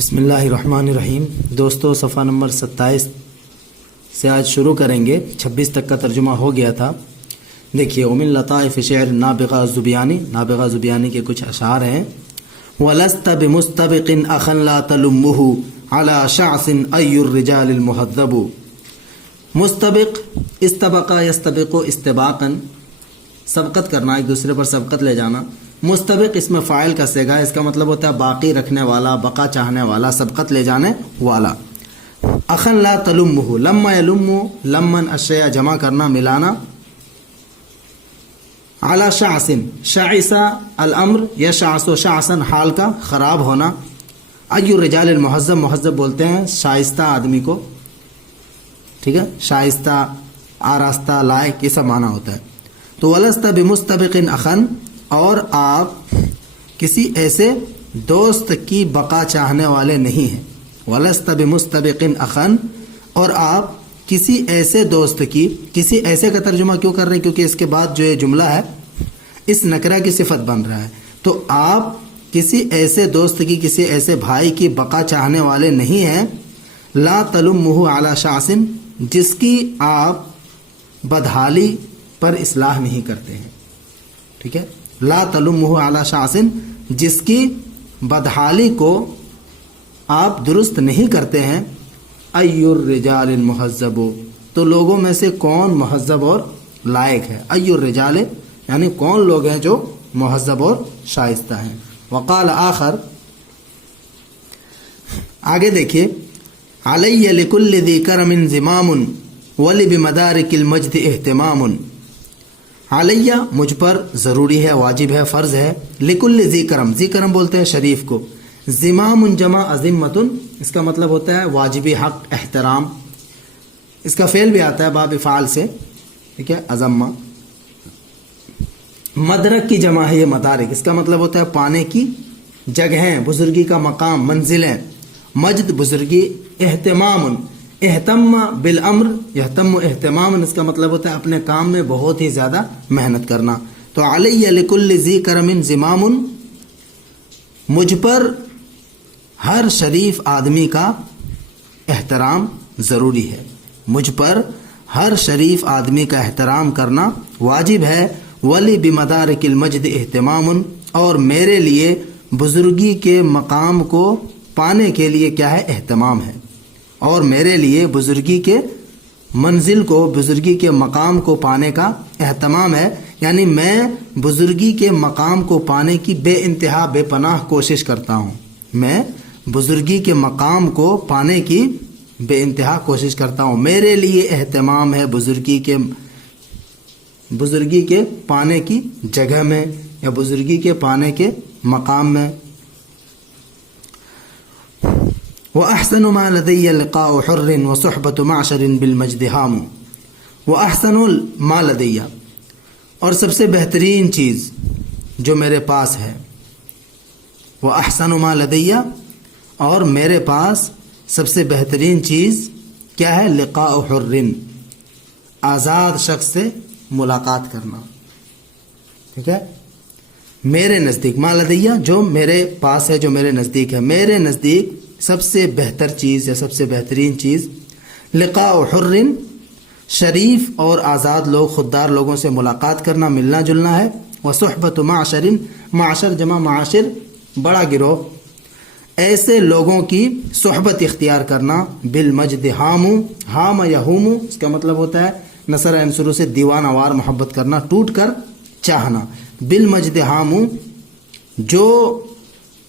بسم اللہ الرحمن الرحیم۔ دوستو صفحہ نمبر 27 سے آج شروع کریں گے۔ 26 تک کا ترجمہ ہو گیا تھا۔ دیکھیے، ومن لطائف شعر نابغہ زبیانی، نابغہ زبیانی کے کچھ اشعار ہیں۔ وَلَسْتَ بِمُسْتَبِقٍ أَخًا لَا تَلُمُّهُ عَلَى شَعْثٍ أَيُّ الرِّجَالِ الْمُحَذَّبُ۔ مستبق، استبقہ یستبق استباقاً، سبقت کرنا، ایک دوسرے پر سبقت لے جانا۔ مستبق اس میں فاعل کا صیغہ ہے، اس کا مطلب ہوتا ہے باقی رکھنے والا، بقا چاہنے والا، سبقت لے جانے والا۔ اخن لا تلمہ، لما یلم، لمن اشیاء جمع کرنا، ملانا۔ علی شعث، شعث الامر، یشعث شعثا حال کا، خراب ہونا۔ ای الرجال المہذب، مہذب بولتے ہیں شائستہ آدمی کو، ٹھیک ہے، شائستہ، آراستہ، لائق، یہ سب معنی ہوتا ہے۔ تو ولست بمستبق اخن، اور آپ کسی ایسے دوست کی بقا چاہنے والے نہیں ہیں۔ ولست بمستبق اخن، اور آپ کسی ایسے دوست کی، کسی ایسے کا ترجمہ کیوں کر رہے ہیں؟ کیونکہ اس کے بعد جو یہ جملہ ہے اس نکرہ کی صفت بن رہا ہے۔ تو آپ کسی ایسے دوست کی، کسی ایسے بھائی کی بقا چاہنے والے نہیں ہیں۔ لا تلمہ علی شعث، جس کی آپ بدحالی پر اصلاح نہیں کرتے ہیں، ٹھیک ہے۔ لا تلمہ علی شعث، جس کی بدحالی کو آپ درست نہیں کرتے ہیں۔ ای الرجال المہذب، تو لوگوں میں سے کون مہذب اور لائق ہے؟ ای الرجال یعنی کون لوگ ہیں جو مہذب اور شائستہ ہیں۔ وقال آخر، آگے دیکھیے، علی لکل ذی کرم زمام ولی بمدارک المجد اہتمام۔ علیہ، مجھ پر ضروری ہے، واجب ہے، فرض ہے۔ لکل ذی کرم، ذی کرم بولتے ہیں شریف کو۔ زمام جمع عظمت، اس کا مطلب ہوتا ہے واجبی حق، احترام۔ اس کا فعل بھی آتا ہے باب فعال سے، ٹھیک ہے، عظمہ۔ مدرک کی جمع ہے یہ مدارک، اس کا مطلب ہوتا ہے پانے کی جگہیں، بزرگی کا مقام، منزلیں۔ مجد بزرگی، اہتمام، اہتم بالامر، یہتم اہتمام، اس کا مطلب ہوتا ہے اپنے کام میں بہت ہی زیادہ محنت کرنا۔ تو علی لکل ذی کرم زمام، مجھ پر ہر شریف آدمی کا احترام ضروری ہے، مجھ پر ہر شریف آدمی کا احترام کرنا واجب ہے۔ ولی بمدارک المجد اہتمام، اور میرے لیے بزرگی کے مقام کو پانے کے لیے کیا ہے؟ اہتمام ہے، اور میرے لیے بزرگی کے منزل کو، بزرگی کے مقام کو پانے کا اہتمام ہے۔ یعنی میں بزرگی کے مقام کو پانے کی بے انتہا، بے پناہ کوشش کرتا ہوں۔ میں بزرگی کے مقام کو پانے کی بے انتہا کوشش کرتا ہوں۔ میرے لیے اہتمام ہے بزرگی کے پانے کی جگہ میں، یا بزرگی کے پانے کے مقام میں۔ وَأَحْسَنُ مَا لَدَيَّ لِقَاءُ حُرٍّ وَصُحْبَةُ مَعْشَرٍ بِالْمَجْدِ هَامُ۔ وَأَحْسَنُ مَا لَدَيَّ، اور سب سے بہترین چیز جو میرے پاس ہے۔ وَأَحْسَنُ مَا لَدَيَّ، اور میرے پاس سب سے بہترین چیز کیا ہے؟ لقاء حُرٍّ، آزاد شخص سے ملاقات کرنا، ٹھیک ہے۔ میرے نزدیک، ما لدیہ جو میرے پاس ہے، جو میرے نزدیک ہے، میرے نزدیک سب سے بہتر چیز یا سب سے بہترین چیز لقاء حر، شریف اور آزاد لوگ، خوددار لوگوں سے ملاقات کرنا، ملنا جلنا ہے۔ وصحبت معشر، معشر جمع معاشر، بڑا گروہ، ایسے لوگوں کی صحبت اختیار کرنا۔ بالمجد ہام، ہام یا ہوم، اس کا مطلب ہوتا ہے نصر انصرو سے دیوانہ وار محبت کرنا، ٹوٹ کر چاہنا۔ بالمجد ہام، جو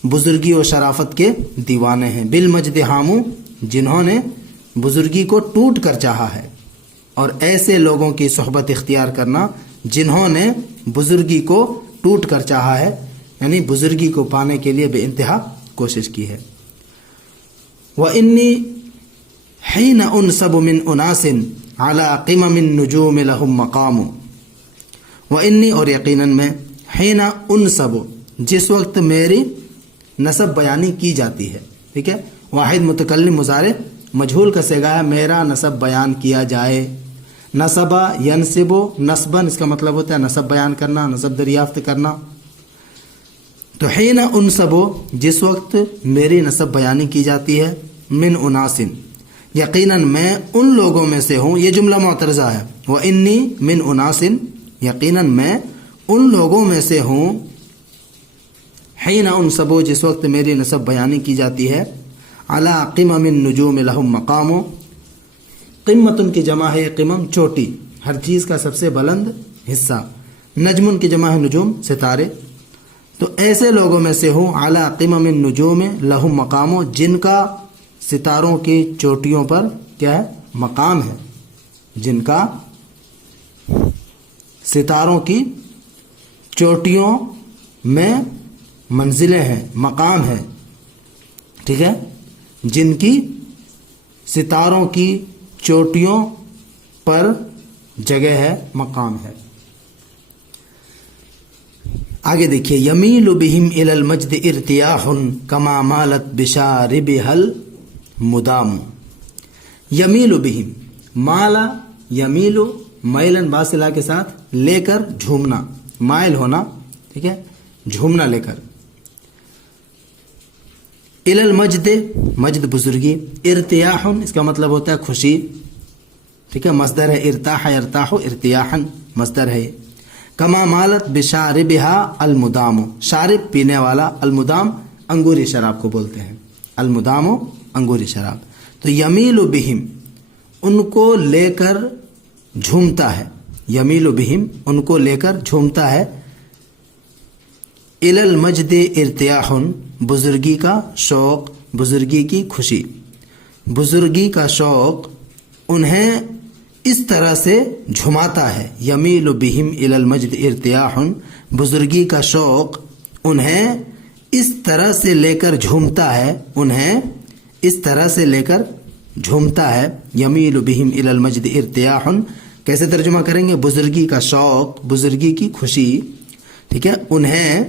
بزرگی و شرافت کے دیوانے ہیں۔ بالمجد ہام، جنہوں نے بزرگی کو ٹوٹ کر چاہا ہے، اور ایسے لوگوں کی صحبت اختیار کرنا جنہوں نے بزرگی کو ٹوٹ کر چاہا ہے، یعنی بزرگی کو پانے کے لیے بے انتہا کوشش کی ہے۔ وَإِنِّي حِينَ أُنْسَبُ مِنْ أُنَاسٍ عَلَىٰ قِمَمِ النُّجُومِ لَهُمْ مَقَامُ۔ وَإِنِّي، اور یقیناً میں، حِينَ أُنْسَبُ، جس وقت میری نسب بیانی کی جاتی ہے، ٹھیک ہے، واحد متکلم مضارع مجہول کا صیغہ ہے، میرا نسب بیان کیا جائے۔ نسبہ ینسب نسباً، اس کا مطلب ہوتا ہے نسب بیان کرنا، نسب دریافت کرنا۔ تو حین انصبو جس وقت میری نسب بیانی کی جاتی ہے، من اناسن یقیناً میں ان لوگوں میں سے ہوں، یہ جملہ معترضہ ہے، وَإِنِّي مِنْ أُنَاسٍ یقیناً میں ان لوگوں میں سے ہوں، حین انصبو جس وقت میری نسب بیانی کی جاتی ہے، علی قمم النجوم لہم مقام، قمت کی جمع ہے قمم چوٹی، ہر چیز کا سب سے بلند حصہ، نجم کی جمع ہے نجوم ستارے، تو ایسے لوگوں میں سے ہوں علی قمم النجوم لہم مقام جن کا ستاروں کی چوٹیوں پر کیا ہے؟ مقام ہے، جن کا ستاروں کی چوٹیوں میں منزلیں ہیں، مقام ہے، ٹھیک ہے، جن کی ستاروں کی چوٹیوں پر جگہ ہے، مقام ہے۔ آگے دیکھیے، یمیل بہم الی المجد ارتیاح کما مالت بشاربها المدام، یمیل بہم، مالا یمیل میلن باصلہ کے ساتھ لے کر جھومنا، مائل ہونا، ٹھیک ہے، جھومنا لے کر، الی المجد مجد بزرگی، ارتیاح اس کا مطلب ہوتا ہے خوشی، ٹھیک ہے، مصدر ہے ارتاح یرتاح ارتیاحا مصدر ہے، کما مالت بشاربها المدام، شارب پینے والا، المدام انگوری شراب کو بولتے ہیں، المدام انگوری شراب، تو یمیل بہم ان کو لے کر جھومتا ہے، یمیل بہم ان کو لے کر جھومتا ہے، الی المجد ارتیاح بزرگی کا شوق، بزرگی کی خوشی، بزرگی کا شوق انہیں اس طرح سے جھماتا ہے، یمیل بہم الی المجد ارتیاح بزرگی کا شوق انہیں اس طرح سے لے کر جھومتا ہے، انہیں اس طرح سے لے کر جھومتا ہے، یمیل بہم الی المجد ارتیاح، کیسے ترجمہ کریں گے؟ بزرگی کا شوق، بزرگی کی خوشی، ٹھیک ہے، انہیں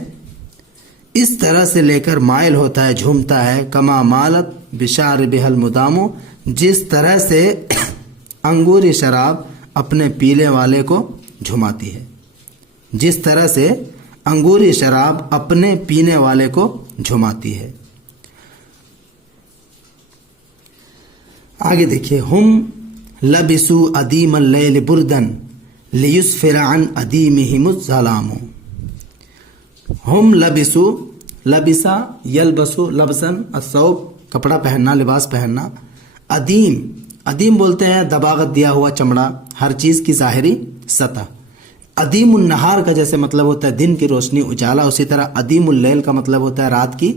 اس طرح سے لے کر مائل ہوتا ہے، جھومتا ہے، کما مالت بشاربها المدام جس طرح سے انگوری شراب اپنے پینے والے کو جھماتی ہے، جس طرح سے انگوری شراب اپنے پینے والے کو جھماتی ہے۔ آگے دیکھیے، ہم لبسوا ادیم اللیل بردن لیسفر عن ادیمہم الظلام، ہم لبسو، لبسا یلبسو لبسن الثوب کپڑا پہننا، لباس پہننا، ادیم، ادیم بولتے ہیں دباغت دیا ہوا چمڑا، ہر چیز کی ظاہری سطح، ادیم النہار کا جیسے مطلب ہوتا ہے دن کی روشنی اجالا، اسی طرح ادیم اللیل کا مطلب ہوتا ہے رات کی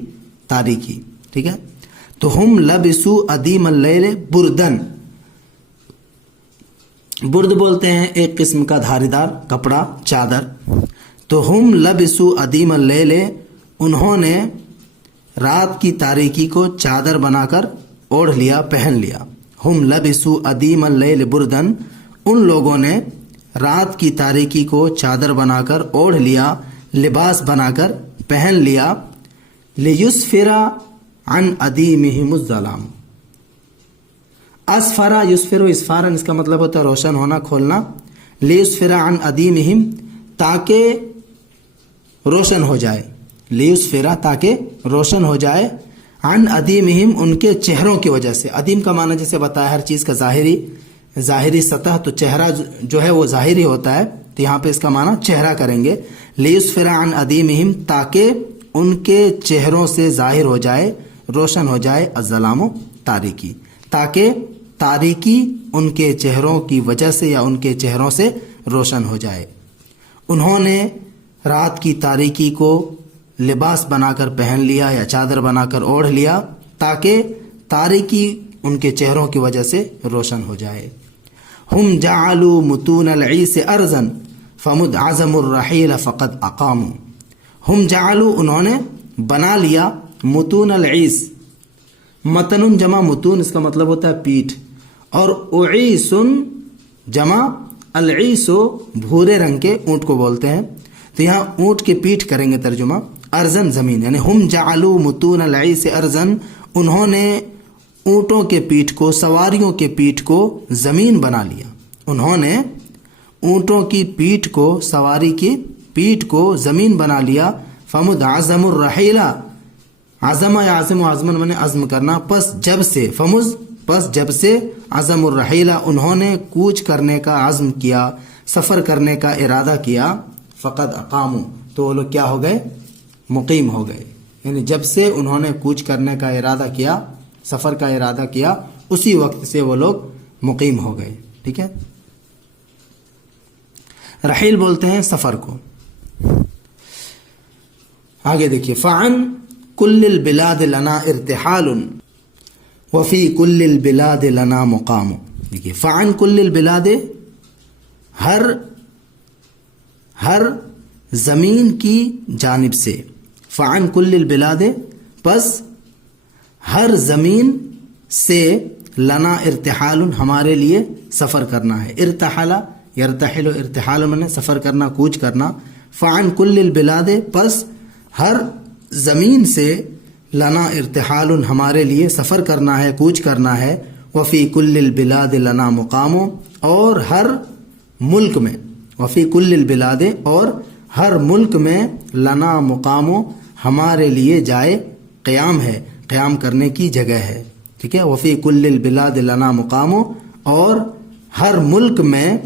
تاریکی، ٹھیک ہے، تو ہم لبسو ادیم اللیل بردن، برد بولتے ہیں ایک قسم کا دھاری دار کپڑا، چادر، تو ہم لبسو ادیم اللیل انہوں نے رات کی تاریکی کو چادر بنا کر اوڑھ لیا، پہن لیا، ہم لبسو ادیم اللیل بردن ان لوگوں نے رات کی تاریکی کو چادر بنا کر اوڑھ لیا، لباس بنا کر پہن لیا، لیسفر عن ادیمہم الظلام، اسفرا یسفر اسفارن اس کا مطلب ہوتا ہے روشن ہونا، کھولنا، لیسفر عن ادیمہم تاکہ روشن ہو جائے، لیسفر تاکہ روشن ہو جائے، عن ادیمہم ان کے چہروں کی وجہ سے، ادیم کا معنی جیسے بتایا ہر چیز کا ظاہری سطح، تو چہرہ جو ہے وہ ظاہری ہوتا ہے، تو یہاں پہ اس کا معنی چہرہ کریں گے، لیسفر عن ادیمہم تاکہ ان کے چہروں سے ظاہر ہو جائے، روشن ہو جائے، الظلام تاریکی، تاکہ تاریکی ان کے چہروں کی وجہ سے یا ان کے چہروں سے روشن ہو جائے، انہوں نے رات کی تاریکی کو لباس بنا کر پہن لیا یا چادر بنا کر اوڑھ لیا تاکہ تاریکی ان کے چہروں کی وجہ سے روشن ہو جائے۔ ہم جعلوا متون العیس ارضا فمد عزم الرحیل فقد اقاموا، ہم جعلوا انہوں نے بنا لیا، متون العیس، متن جمع متون اس کا مطلب ہوتا ہے پیٹھ، اور اعیس جمع العیس بھورے رنگ کے اونٹ کو بولتے ہیں، تو یہاں اونٹ کے پیٹھ کریں گے ترجمہ، ارزن زمین، یعنی ہم جعلوا متون العیس ارزن انہوں نے اونٹوں کے پیٹھ کو، سواریوں کے پیٹھ کو زمین بنا لیا، انہوں نے اونٹوں کی پیٹھ کو، سواری کی پیٹھ کو زمین بنا لیا، فمد عزم الرحیلا، عزم یا عزم و عزمن میں نے عزم کرنا، پس جب سے، فمز پس جب سے، عزم الرحیلا انہوں نے کوچ کرنے کا عزم کیا، سفر کرنے کا ارادہ کیا، فقد اقاموا تو وہ لوگ کیا ہو گئے؟ مقیم ہو گئے. یعنی جب سے انہوں نے کوچ کرنے کا ارادہ کیا، سفر کا ارادہ کیا، اسی وقت سے وہ لوگ مقیم ہو گئے. ٹھیک ہے. رحیل بولتے ہیں سفر کو. آگے دیکھیے، فعن کل البلاد لنا ارتحال وفی کل البلاد لنا مقام. دیکھیے، فعن کل البلاد، ہر زمین کی جانب سے، فعن کل البلاد پس ہر زمین سے، لنا ارتحال ہمارے لیے سفر کرنا ہے. ارتحل یرتحل، ارتحال میں نے سفر کرنا، کوچ کرنا. فعن کل البلاد پس ہر زمین سے، لنا ارتحال ہمارے لیے سفر کرنا ہے، کوچ کرنا ہے. وفی کل البلاد لنا مقام، اور ہر ملک میں، وفی کل البلاد اور ہر ملک میں، لنا مقام ہمارے لیے جائے قیام ہے، قیام کرنے کی جگہ ہے. ٹھیک ہے. وفی کل البلاد لنا مقام، اور ہر ملک میں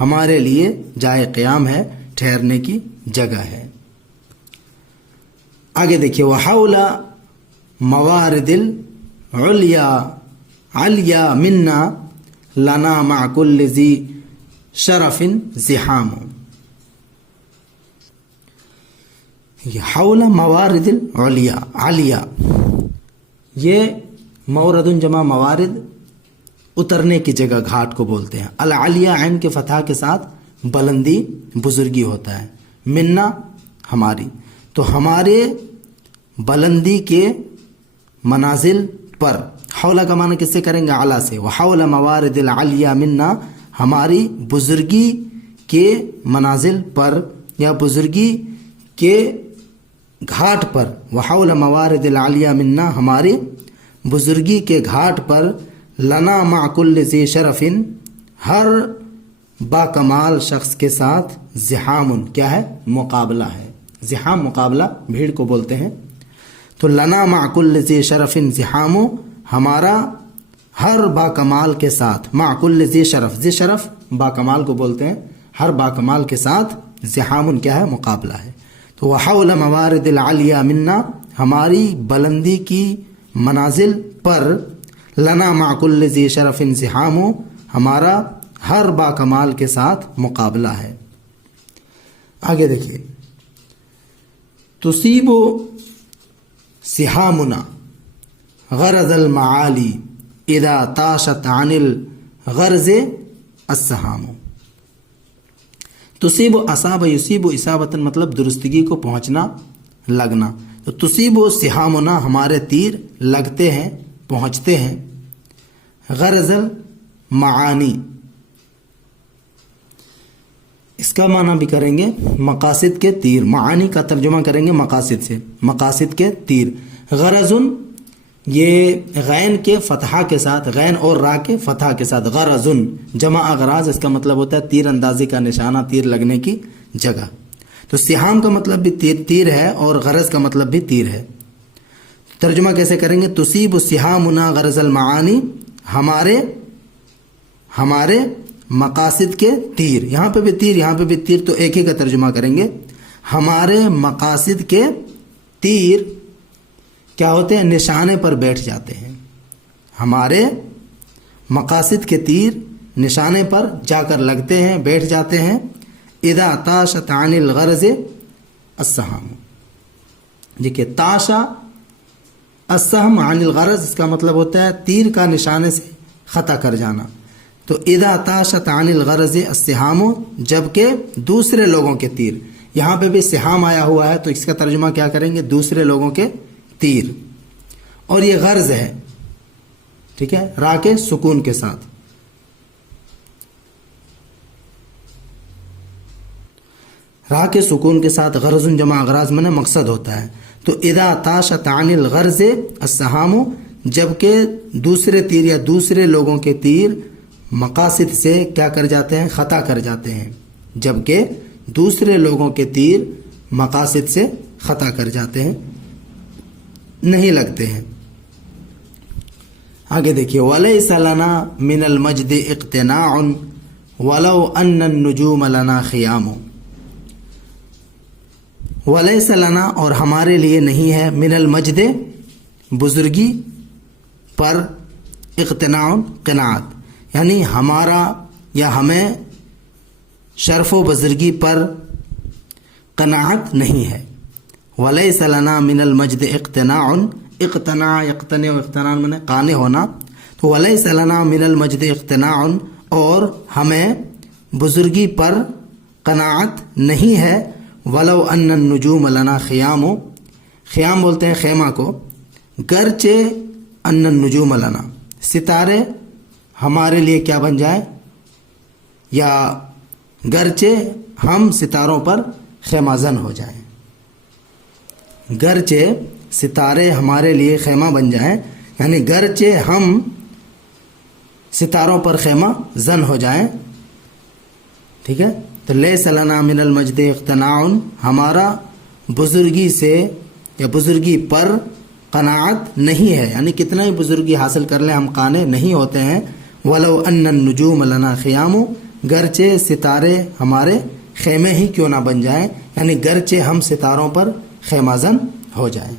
ہمارے لیے جائے قیام ہے، ٹھہرنے کی جگہ ہے. آگے دیکھیے، وحول موارد العلیا علیا منا لنا مع کل ذی شرف زحام. حول موارد العلیا، علیہ یہ مورد جمع موارد، اترنے کی جگہ، گھاٹ کو بولتے ہیں. العلیہ عین کے فتح کے ساتھ بلندی، بزرگی ہوتا ہے. منا ہماری، تو ہمارے بلندی کے منازل پر. حولہ کا معنی کس سے کریں گے؟ اعلیٰ سے. وحول موارد العلیہ منا، ہماری بزرگی کے منازل پر یا بزرگی کے گھاٹ پر. وحول موارد العلیہ منا، ہماری بزرگی کے گھاٹ پر. لنا مع کل ذی شرف، ہر با کمال شخص کے ساتھ. زحام کیا ہے؟ مقابلہ ہے. زحام مقابلہ، بھیڑ کو بولتے ہیں. تو لنا مع کل ذی شرف زحام، ہمارا ہر با کمال کے ساتھ. مع کل ذی شرف، ذی شرف با کمال کو بولتے ہیں. ہر با کمال کے ساتھ زحام کیا ہے؟ مقابلہ ہے. تو وحول موارد العلیہ منا، ہماری بلندی کی منازل پر. لنا مع کل ذی شرف زحام، ہمارا ہر با کمال کے ساتھ مقابلہ ہے. آگے دیکھیے، تصیب سحامنا غرض المعالی اذا طاشت عن الغرض السحام. تصیب اصاب یصیب اصابتن مطلب درستگی کو پہنچنا، لگنا. تو تصیب سحامنا، ہمارے تیر لگتے ہیں، پہنچتے ہیں. غرض المعانی، اس کا معنی بھی کریں گے مقاصد کے تیر. معانی کا ترجمہ کریں گے مقاصد سے، مقاصد کے تیر. غرض یہ غین کے فتحہ کے ساتھ، غین اور را کے فتحہ کے ساتھ. غرض جمع اغراض، اس کا مطلب ہوتا ہے تیر اندازی کا نشانہ، تیر لگنے کی جگہ. تو سحام کا مطلب بھی تیر ہے، اور غرض کا مطلب بھی تیر ہے. ترجمہ کیسے کریں گے؟ تصیب سحامنا غرض المعانی، ہمارے مقاصد کے تیر. یہاں پہ بھی تیر، یہاں پہ بھی تیر، تو ایک ہی کا ترجمہ کریں گے. ہمارے مقاصد کے تیر کیا ہوتے ہیں؟ نشانے پر بیٹھ جاتے ہیں. ہمارے مقاصد کے تیر نشانے پر جا کر لگتے ہیں، بیٹھ جاتے ہیں. اذا طاشت عن الغرض السحام. دیکھیے، طاشا السحم عن الغرض، اس کا مطلب ہوتا ہے تیر کا نشانے سے خطا کر جانا. تو اذا طاشت عن الغرض السحام، جبکہ دوسرے لوگوں کے تیر. یہاں پہ بھی سحام آیا ہوا ہے، تو اس کا ترجمہ کیا کریں گے؟ دوسرے لوگوں کے تیر. اور یہ غرض ہے، ٹھیک ہے، را کے سکون کے ساتھ. را کے سکون کے ساتھ غرض جمع اغراض میں مقصد ہوتا ہے. تو اذا طاشت عن الغرض السحام، جبکہ دوسرے تیر یا دوسرے لوگوں کے تیر مقاصد سے کیا کر جاتے ہیں؟ خطا کر جاتے ہیں. جبکہ دوسرے لوگوں کے تیر مقاصد سے خطا کر جاتے ہیں, نہیں لگتے ہیں. آگے دیکھیے وَلَيْسَ لَنَا مِنَ الْمَجْدِ اِقْتِنَاعٌ وَلَوْ أَنَّ النُّجُومَ لَنَا خِيَامٌ. وَلَيْسَ لَنَا اور ہمارے لیے نہیں ہے, من المجد بزرگی پر, اقتناع قناعت یعنی ہمارا یا ہمیں شرف و بزرگی پر قناعت نہیں ہے. وَلَيْسَ لَنَا مِنَ الْمَجْدِ اقتناع, اقتناع یقتنع و اقتناع میں قانع ہونا, تو وَلَيْسَ لَنَا مِنَ الْمَجْدِ اقتناع اور ہمیں بزرگی پر قناعت نہیں ہے. وَلَوْ أَنَّ النُّجُومَ لَنَا خِيَامُ, خیام بولتے ہیں خیمہ کو, گرچہ أَنَّ النُّجُومَ لَنَا ستارے ہمارے لیے کیا بن جائے, یا گرچہ ہم ستاروں پر خیمہ زن ہو جائیں, گرچہ ستارے ہمارے لیے خیمہ بن جائیں یعنی گرچہ ہم ستاروں پر خیمہ زن ہو جائیں. ٹھیک ہے, تو لیس لنا من المجد اقتناع, ہمارا بزرگی سے یا بزرگی پر قناعت نہیں ہے, یعنی کتنا ہی بزرگی حاصل کر لیں ہم قانع نہیں ہوتے ہیں. ولو ان النجوم لنا خیام, گرچہ ستارے ہمارے خیمے ہی کیوں نہ بن جائیں, یعنی گرچہ ہم ستاروں پر خیمہ زن ہو جائیں.